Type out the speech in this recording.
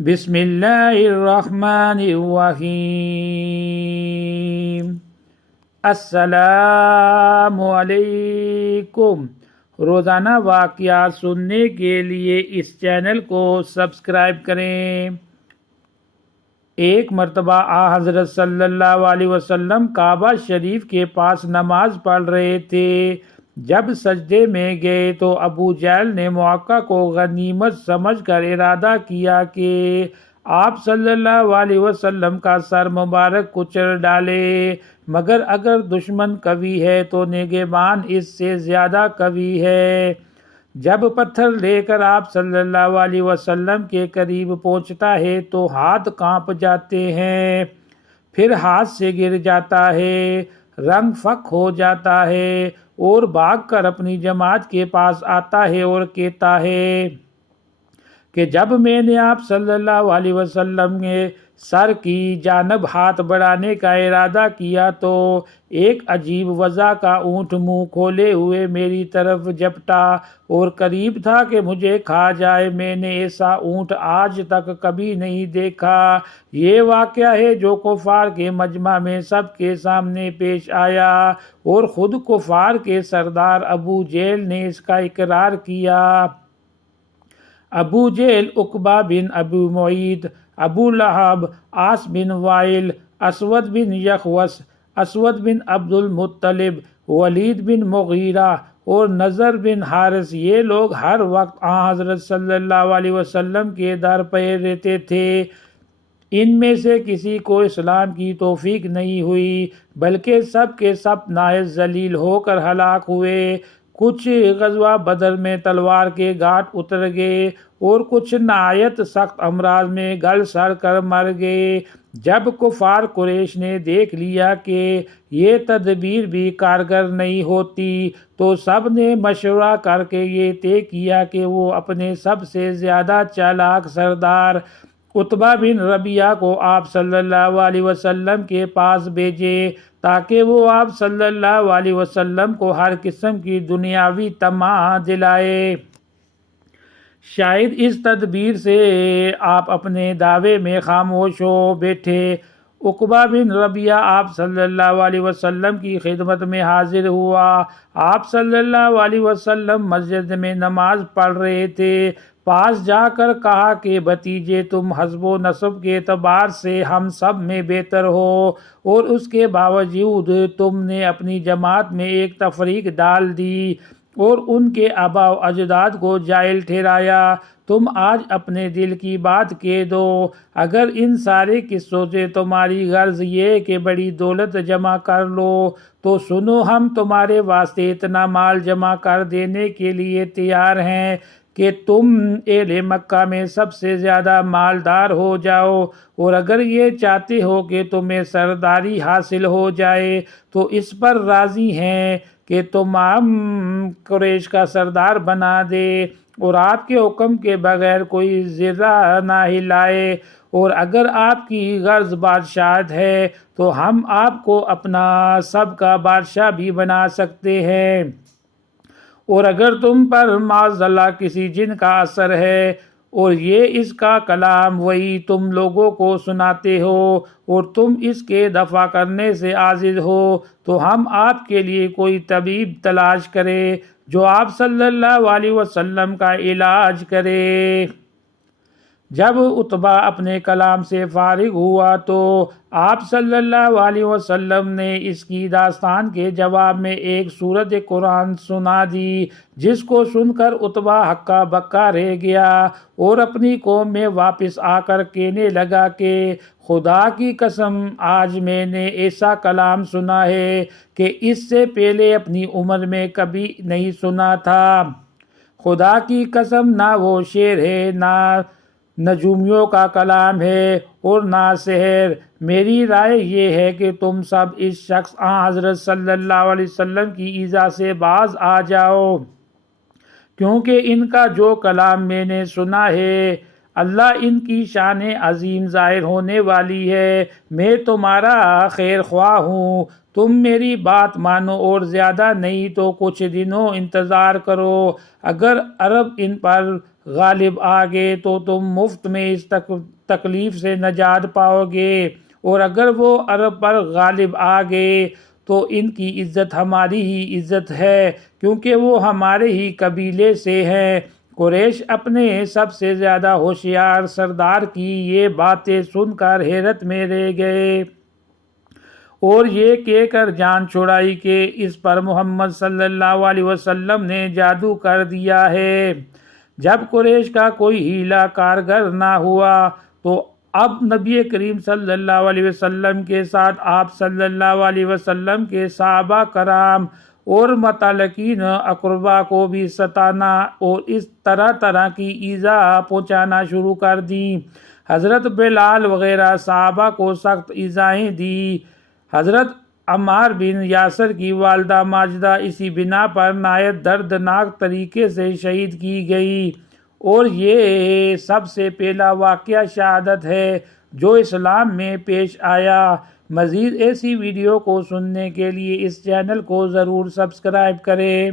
بسم اللہ الرحمن الرحیم۔ السلام علیکم۔ روزانہ واقعات سننے کے لیے اس چینل کو سبسکرائب کریں۔ ایک مرتبہ حضرت صلی اللہ علیہ وسلم کعبہ شریف کے پاس نماز پڑھ رہے تھے۔ جب سجدے میں گئے تو ابو جہل نے موقع کو غنیمت سمجھ کر ارادہ کیا کہ آپ صلی اللہ علیہ وسلم کا سر مبارک کچل ڈالے، مگر اگر دشمن قوی ہے تو نگہبان اس سے زیادہ قوی ہے۔ جب پتھر لے کر آپ صلی اللہ علیہ وسلم کے قریب پہنچتا ہے تو ہاتھ کانپ جاتے ہیں، پھر ہاتھ سے گر جاتا ہے، رنگ فک ہو جاتا ہے اور بھاگ کر اپنی جماعت کے پاس آتا ہے اور کہتا ہے کہ جب میں نے آپ صلی اللہ علیہ وسلم کے سر کی جانب ہاتھ بڑھانے کا ارادہ کیا تو ایک عجیب وضع کا اونٹ منہ کھولے ہوئے میری طرف جھپٹا اور قریب تھا کہ مجھے کھا جائے۔ میں نے ایسا اونٹ آج تک کبھی نہیں دیکھا۔ یہ واقعہ ہے جو کفار کے مجمع میں سب کے سامنے پیش آیا اور خود کفار کے سردار ابو جہل نے اس کا اقرار کیا۔ ابو جہل، عقبہ بن ابی معیط، ابو لہب، عاص بن وائل، اسود بن یغوث، اسود بن عبد المطلب، ولید بن مغیرہ اور نضر بن حارث، یہ لوگ ہر وقت حضرت صلی اللہ علیہ وسلم کے در پہ رہتے تھے۔ ان میں سے کسی کو اسلام کی توفیق نہیں ہوئی، بلکہ سب کے سب نہایت ذلیل ہو کر ہلاک ہوئے۔ کچھ غزوہ بدر میں تلوار کے گھاٹ اتر گئے اور کچھ نہایت سخت امراض میں گل سڑ کر مر گئے۔ جب کفار قریش نے دیکھ لیا کہ یہ تدبیر بھی کارگر نہیں ہوتی تو سب نے مشورہ کر کے یہ طے کیا کہ وہ اپنے سب سے زیادہ چالاک سردار عتبہ بن ربیعہ کو آپ صلی اللہ علیہ وسلم کے پاس بھیجے تاکہ وہ آپ صلی اللہ علیہ وسلم کو ہر قسم کی دنیاوی طمع دلائے۔ شاید اس تدبیر سے آپ اپنے دعوے میں خاموش ہو بیٹھے۔ عقبہ بن ربیعہ آپ صلی اللہ علیہ وسلم کی خدمت میں حاضر ہوا۔ آپ صلی اللہ علیہ وسلم مسجد میں نماز پڑھ رہے تھے۔ پاس جا کر کہا کہ بھتیجے، تم حسب و نسب کے اعتبار سے ہم سب میں بہتر ہو اور اس کے باوجود تم نے اپنی جماعت میں ایک تفریق ڈال دی اور ان کے آباء و اجداد کو جاہل ٹھہرایا۔ تم آج اپنے دل کی بات کہہ دو۔ اگر ان سارے قصوں سے تمہاری غرض یہ کہ بڑی دولت جمع کر لو تو سنو، ہم تمہارے واسطے اتنا مال جمع کر دینے کے لیے تیار ہیں کہ تم اہل مکہ میں سب سے زیادہ مالدار ہو جاؤ، اور اگر یہ چاہتے ہو کہ تمہیں سرداری حاصل ہو جائے تو اس پر راضی ہیں کہ تم قریش کا سردار بنا دے اور آپ کے حکم کے بغیر کوئی ذرہ نہ ہلائے، اور اگر آپ کی غرض بادشاہت ہے تو ہم آپ کو اپنا سب کا بادشاہ بھی بنا سکتے ہیں، اور اگر تم پر معاذ اللہ کسی جن کا اثر ہے اور یہ اس کا کلام وہی تم لوگوں کو سناتے ہو اور تم اس کے دفع کرنے سے عاجز ہو تو ہم آپ کے لیے کوئی طبیب تلاش کرے جو آپ صلی اللہ علیہ وسلم کا علاج کرے۔ جب عتبہ اپنے کلام سے فارغ ہوا تو آپ صلی اللہ علیہ وسلم نے اس کی داستان کے جواب میں ایک سورت قرآن سنا دی، جس کو سن کر عتبہ ہکا بکا رہ گیا اور اپنی قوم میں واپس آ کر کہنے لگا کہ خدا کی قسم، آج میں نے ایسا کلام سنا ہے کہ اس سے پہلے اپنی عمر میں کبھی نہیں سنا تھا۔ خدا کی قسم، نہ وہ شعر ہے، نہ نجومیوں کا کلام ہے اور نہ سحر۔ میری رائے یہ ہے کہ تم سب اس شخص حضرت صلی اللہ علیہ وسلم کی ایذا سے باز آ جاؤ، کیونکہ ان کا جو کلام میں نے سنا ہے اللہ ان کی شان عظیم ظاہر ہونے والی ہے۔ میں تمہارا خیر خواہ ہوں، تم میری بات مانو اور زیادہ نہیں تو کچھ دنوں انتظار کرو۔ اگر عرب ان پر غالب آ گئے تو تم مفت میں اس تکلیف سے نجات پاؤ گے، اور اگر وہ عرب پر غالب آ گئے تو ان کی عزت ہماری ہی عزت ہے، کیونکہ وہ ہمارے ہی قبیلے سے ہیں۔ قریش اپنے سب سے زیادہ ہوشیار سردار کی یہ باتیں سن کر حیرت میں رہ گئے اور یہ کہہ کر جان چھڑائی کہ اس پر محمد صلی اللہ علیہ وسلم نے جادو کر دیا ہے۔ جب قریش کا کوئی حیلہ کارگر نہ ہوا تو اب نبی کریم صلی اللہ علیہ وسلم کے ساتھ آپ صلی اللہ علیہ وسلم کے صحابہ کرام اور متعلقین اقربا کو بھی ستانا اور اس طرح طرح کی ایذا پہنچانا شروع کر دی۔ حضرت بلال وغیرہ صحابہ کو سخت ایذائیں دی۔ حضرت عمار بن یاسر کی والدہ ماجدہ اسی بنا پر نہایت دردناک طریقے سے شہید کی گئی، اور یہ سب سے پہلا واقعہ شہادت ہے جو اسلام میں پیش آیا۔ مزید ایسی ویڈیو کو سننے کے لیے اس چینل کو ضرور سبسکرائب کریں۔